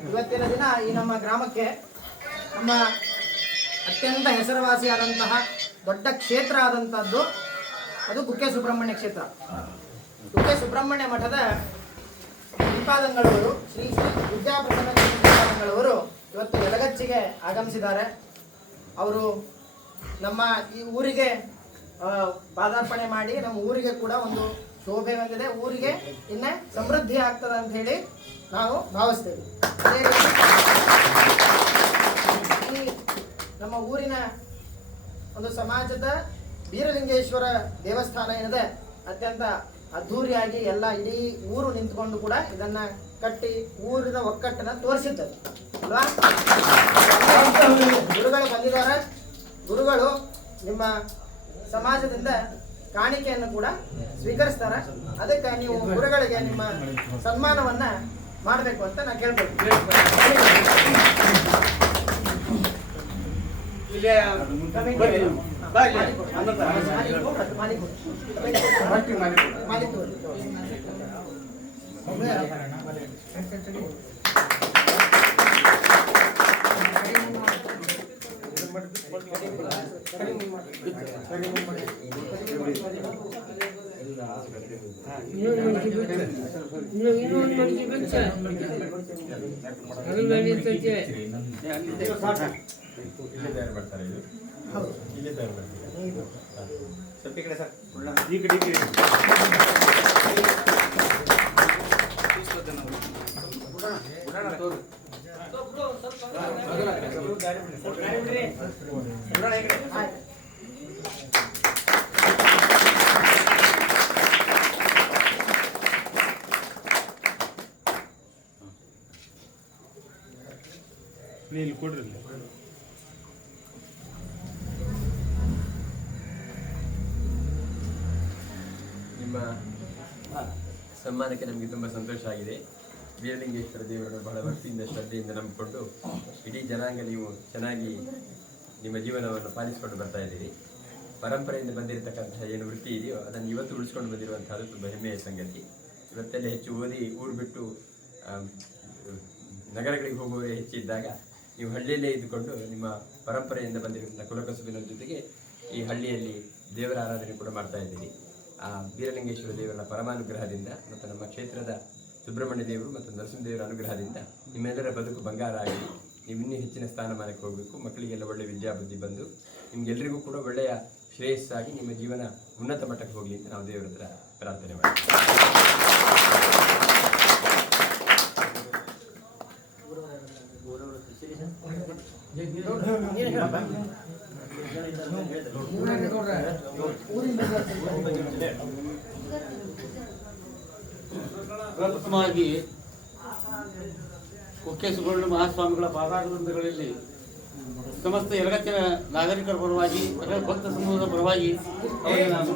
ಇವತ್ತಿನ ದಿನ ಈ ನಮ್ಮ ಗ್ರಾಮಕ್ಕೆ ನಮ್ಮ ಅತ್ಯಂತ ಹೆಸರುವಾಸಿಯಾದಂತಹ ದೊಡ್ಡ ಕ್ಷೇತ್ರ ಆದಂತದ್ದು ಅದು ಕುಕ್ಕೆ ಸುಬ್ರಹ್ಮಣ್ಯ ಕ್ಷೇತ್ರ. ಕುಕ್ಕೆ ಸುಬ್ರಹ್ಮಣ್ಯ ಮಠದ ಶ್ರೀಪಾದಂಗಳವರು ಶ್ರೀ ವಿದ್ಯಾಪ್ರಸನ್ನ ಶ್ರೀಪಾದಂಗಳವರು ಇವತ್ತು ಯಲಗಚ್ಚಿಗೆ ಆಗಮಿಸಿದ್ದಾರೆ. ಅವರು ನಮ್ಮ ಈ ಊರಿಗೆ ಪಾದಾರ್ಪಣೆ ಮಾಡಿ ನಮ್ಮ ಊರಿಗೆ ಕೂಡ ಒಂದು ಶೋಭೆ ಬಂದಿದೆ, ಊರಿಗೆ ಇನ್ನೇ ಸಮೃದ್ಧಿ ಆಗ್ತದೆ ಅಂತ ಹೇಳಿ ನಾವು ಭಾವಿಸ್ತೇವೆ. ಅದೇ ರೀತಿ ನಮ್ಮ ಊರಿನ ಒಂದು ಸಮಾಜದ ಬೀರಲಿಂಗೇಶ್ವರ ದೇವಸ್ಥಾನ ಏನಿದೆ ಅತ್ಯಂತ ಅದ್ಧೂರಿಯಾಗಿ ಎಲ್ಲ ಇಡೀ ಊರು ನಿಂತ್ಕೊಂಡು ಕೂಡ ಇದನ್ನ ಕಟ್ಟಿ ಊರಿನ ಒಕ್ಕಟ್ಟನ್ನ ತೋರಿಸಿದ್ದಾರೆ ಅಲ್ವಾ. ಗುರುಗಳು ಬಂದಿದ್ದಾರೆ, ಗುರುಗಳು ನಿಮ್ಮ ಸಮಾಜದಿಂದ ಕಾಣಿಕೆಯನ್ನು ಕೂಡ ಸ್ವೀಕರಿಸ್ತಾರೆ. ಅದಕ್ಕೆ ನೀವು ಗುರುಗಳಿಗೆ ನಿಮ್ಮ ಸನ್ಮಾನವನ್ನ ಮಾಡಬೇಕು ಅಂತ ನಾನು ಕೇಳ್ಬೇಕು. ಸರ್ ಇಲ್ಲಿ ಕೊಡ್ರಿ. ನಿಮ್ಮ ಸನ್ಮಾನಕ್ಕೆ ನಮಗೆ ತುಂಬ ಸಂತೋಷ ಆಗಿದೆ. ವೀರಲಿಂಗೇಶ್ವರ ದೇವರನ್ನು ಬಹಳ ಭಕ್ತಿಯಿಂದ ಶ್ರದ್ಧೆಯಿಂದ ನಂಬಿಕೊಂಡು ಇಡೀ ಜನಾಂಗ ನೀವು ಚೆನ್ನಾಗಿ ನಿಮ್ಮ ಜೀವನವನ್ನು ಪಾಲಿಸಿಕೊಂಡು ಬರ್ತಾ ಇದ್ದೀರಿ. ಪರಂಪರೆಯಿಂದ ಬಂದಿರತಕ್ಕಂತಹ ಏನು ವೃತ್ತಿ ಇದೆಯೋ ಅದನ್ನು ಇವತ್ತು ಉಳಿಸ್ಕೊಂಡು ಬಂದಿರುವಂಥದ್ದು ತುಂಬ ಹೆಮ್ಮೆಯ ಸಂಗತಿ. ಇವತ್ತೆಲ್ಲ ಹೆಚ್ಚು ಓದಿ ಊರು ಬಿಟ್ಟು ನಗರಗಳಿಗೆ ಹೋಗುವವರೇ ಹೆಚ್ಚಿದ್ದಾಗ ನೀವು ಹಳ್ಳಿಯಲ್ಲೇ ಇದ್ದುಕೊಂಡು ನಿಮ್ಮ ಪರಂಪರೆಯಿಂದ ಬಂದಿರುವಂಥ ಕುಲಕಸುಬಿನ ಜೊತೆಗೆ ಈ ಹಳ್ಳಿಯಲ್ಲಿ ದೇವರ ಆರಾಧನೆ ಕೂಡ ಮಾಡ್ತಾ ಇದ್ದೀರಿ. ಆ ವೀರಲಿಂಗೇಶ್ವರ ದೇವರ ಪರಮಾನುಗ್ರಹದಿಂದ ಮತ್ತು ನಮ್ಮ ಕ್ಷೇತ್ರದ ಸುಬ್ರಹ್ಮಣ್ಯ ದೇವರು ಮತ್ತು ನರಸಿಂಹದೇವರ ಅನುಗ್ರಹದಿಂದ ನಿಮ್ಮೆಲ್ಲರ ಬದುಕು ಬಂಗಾರ ಆಗಿ ನೀವು ಇನ್ನೂ ಹೆಚ್ಚಿನ ಸ್ಥಾನಮಾನಕ್ಕೆ ಹೋಗಬೇಕು. ಮಕ್ಕಳಿಗೆಲ್ಲ ಒಳ್ಳೆಯ ವಿದ್ಯಾಬುದ್ಧಿ ಬಂದು ನಿಮಗೆಲ್ಲರಿಗೂ ಕೂಡ ಒಳ್ಳೆಯ ಶ್ರೇಯಸ್ಸಾಗಿ ನಿಮ್ಮ ಜೀವನ ಉನ್ನತ ಮಟ್ಟಕ್ಕೆ ಹೋಗಲಿ ಅಂತ ನಾವು ದೇವರ ಹತ್ರ ಪ್ರಾರ್ಥನೆ ಪ್ರಥಮವಾಗಿ ಕುಕ್ಕೆಸುಗೊಳ್ಳು ಮಹಾಸ್ವಾಮಿಗಳ ಪಾದಾರವಿಂದಗಳಲ್ಲಿ ಸಮಸ್ತ ಯಲಗತ್ತಿನ ನಾಗರಿಕರ ಪರವಾಗಿ ಭಕ್ತ ಸಮೂಹದ ಪರವಾಗಿ ಅವರಿಗೆ ನಾನು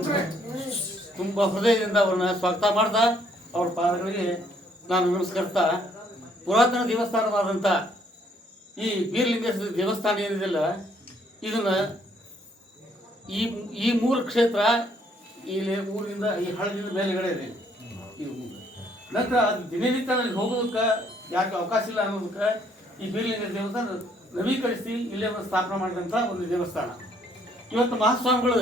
ತುಂಬ ಹೃದಯದಿಂದ ಅವ್ರನ್ನ ಸ್ವಾಗತ ಮಾಡ್ತಾ ಅವ್ರ ಪಾದಗಳಿಗೆ ನಾನು ನಮಸ್ಕರಿಸ್ತಾ, ಪುರಾತನ ದೇವಸ್ಥಾನವಾದಂಥ ಈ ವೀರಲಿಂಗೇಶ್ವರ ದೇವಸ್ಥಾನ ಏನಿದೆಯಲ್ಲ, ಇದನ್ನು ಈ ಮೂಲ ಕ್ಷೇತ್ರ ಇಲ್ಲಿ ಊರಿಂದ ಈ ಹಳ್ಳದಿಂದ ಮೇಲೆಗಡೆ ಇದೆ. ಇದು ನಂತರ ಅದು ದಿನನಿತ್ಯ ಹೋಗೋದಕ್ಕೆ ಯಾಕೆ ಅವಕಾಶ ಇಲ್ಲ ಅನ್ನೋದಕ್ಕೆ ಈ ವೀರಲಿಂಗೇಶ್ವರ ದೇವಸ್ಥಾನ ನವೀಕರಿಸಿ ಇಲ್ಲೇ ಒಂದು ಸ್ಥಾಪನೆ ಮಾಡಿದಂಥ ಒಂದು ದೇವಸ್ಥಾನ. ಇವತ್ತು ಮಹಾಸ್ವಾಮಿಗಳು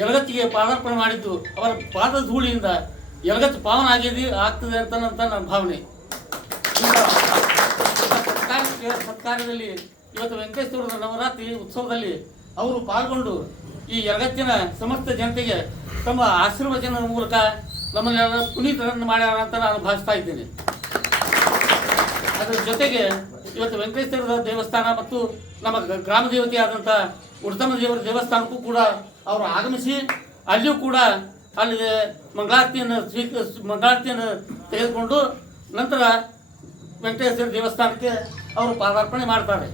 ಯಲಗತ್ತಿಗೆ ಪಾದಾರ್ಪಣೆ ಮಾಡಿದ್ದು ಅವರ ಪಾದದ ಧೂಳಿಯಿಂದ ಯಲಗತ್ತು ಪಾವನ ಆಗ್ತದೆ ಅಂತ ನನ್ನ ಭಾವನೆ. ಸತ್ಕಾರ್ಯದಲ್ಲಿ ಇವತ್ತು ವೆಂಕಟೇಶ್ವರದ ನವರಾತ್ರಿ ಉತ್ಸವದಲ್ಲಿ ಅವರು ಪಾಲ್ಗೊಂಡು ಈ ಯಲಗತ್ತಿನ ಸಮಸ್ತ ಜನತೆಗೆ ತಮ್ಮ ಆಶೀರ್ವಚನದ ಮೂಲಕ ನಮ್ಮನ್ನೆಲ್ಲ ಪುನೀತರನ್ನು ಮಾಡ್ಯಾರ ಅಂತ ನಾನು ಭಾವಿಸ್ತಾ ಇದ್ದೇನೆ. ಅದರ ಜೊತೆಗೆ ಇವತ್ತು ವೆಂಕಟೇಶ್ವರದ ದೇವಸ್ಥಾನ ಮತ್ತು ನಮ್ಮ ಗ್ರಾಮ ದೇವತೆಯಾದಂಥ ಉತ್ತಮ ದೇವರ ದೇವಸ್ಥಾನಕ್ಕೂ ಕೂಡ ಅವರು ಆಗಮಿಸಿ ಅಲ್ಲಿಯೂ ಕೂಡ ಅಲ್ಲಿಗೆ ಮಂಗಳಾರತಿಯನ್ನು ತೆಗೆದುಕೊಂಡು ನಂತರ ವೆಂಕಟೇಶ್ವರ ದೇವಸ್ಥಾನಕ್ಕೆ ಅವರು ಪಾದಾರ್ಪಣೆ ಮಾಡ್ತಾರೆ.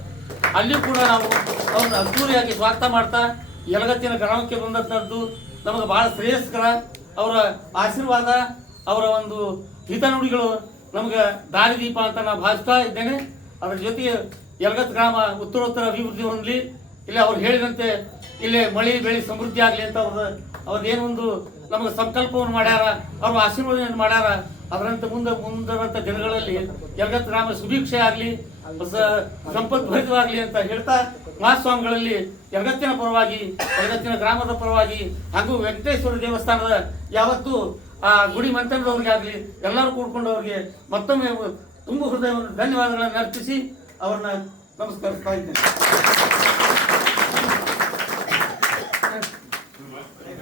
ಅಲ್ಲಿಯೂ ಕೂಡ ನಾವು ಅವ್ರನ್ನ ಅದ್ದೂರಿಯಾಗಿ ಸ್ವಾಗತ ಮಾಡ್ತಾ ಯಲಗತ್ತಿನ ಗ್ರಾಮಕ್ಕೆ ಬಂದಂಥದ್ದು ನಮಗೆ ಭಾಳ ಶ್ರೇಯಸ್ಕರ. ಅವರ ಆಶೀರ್ವಾದ, ಅವರ ಒಂದು ಹಿತನುಡಿಗಳು ನಮಗೆ ದಾರಿದೀಪ ಅಂತ ನಾನು ಭಾವಿಸ್ತಾ ಇದ್ದೇನೆ. ಅದರ ಜೊತೆಗೆ ಯಲಗತ್ತು ಗ್ರಾಮ ಉತ್ತರೋತ್ತರ ಅಭಿವೃದ್ಧಿ ಹೊಂದಲಿ, ಇಲ್ಲಿ ಅವ್ರು ಹೇಳಿದಂತೆ ಇಲ್ಲಿ ಮಳೆ ಬೆಳೆ ಸಮೃದ್ಧಿ ಆಗಲಿ ಅಂತ ಅವ್ರದ್ದೇನೊಂದು ನಮಗೆ ಸಂಕಲ್ಪವನ್ನು ಮಾಡ್ಯಾರ, ಅವ್ರ ಆಶೀರ್ವಾದವನ್ನು ಮಾಡ್ಯಾರ. ಅದರಂತೆ ಮುಂದಿರುವಂಥ ದಿನಗಳಲ್ಲಿ ಯಲಗತ್ತು ಗ್ರಾಮ ಸುಭಿಕ್ಷೆ ಆಗಲಿ, ಸಂಪದ್ಭರಿತವಾಗಲಿ ಅಂತ ಹೇಳ್ತಾ ಮಹಾಸ್ವಾಮಿಗಳಲ್ಲಿ ಯಲಗತ್ತಿನ ಪರವಾಗಿ, ಯಲಗತ್ತಿನ ಗ್ರಾಮದ ಪರವಾಗಿ ಹಾಗೂ ವೆಂಕಟೇಶ್ವರ ದೇವಸ್ಥಾನದ ಯಾವತ್ತೂ ಆ ಗುಡಿ ಮಂಟಪದವ್ರಿಗೆ ಆಗಲಿ ಎಲ್ಲರೂ ಕೂಡ್ಕೊಂಡು ಅವ್ರಿಗೆ ಮತ್ತೊಮ್ಮೆ ತುಂಬ ಹೃದಯವನ್ನು ಧನ್ಯವಾದಗಳನ್ನು ಅರ್ಪಿಸಿ ಅವ್ರನ್ನ ನಮಸ್ಕರಿಸ್ತಾ ಇದ್ದೇನೆ.